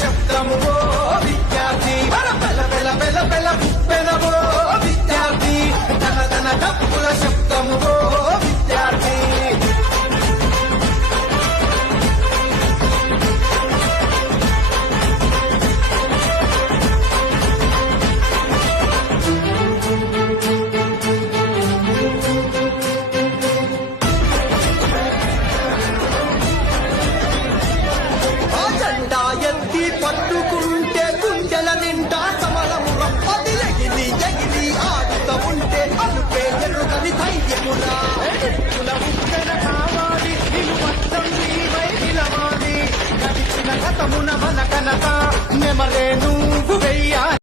శబ్దము ఓ విద్యార్థి బెల బెల బెల బెల బుప్పెనవో విద్యార్థి ధన ధన డప్పుల శబ్దము ఓ విద్యార్థి పట్టుకుంటే గుండెల నిండా సమలము రప్పది ఎగిలి ఎగిలి ఆడుతూ ఉంటే అలుపే ఎరుగని ధైర్యమురా ఉత్తర కావాలి నిలువత్తం నీవై నిలవాలి గడిచిన గతమున మన కనక నెమరే నువ్వు వెయ్యి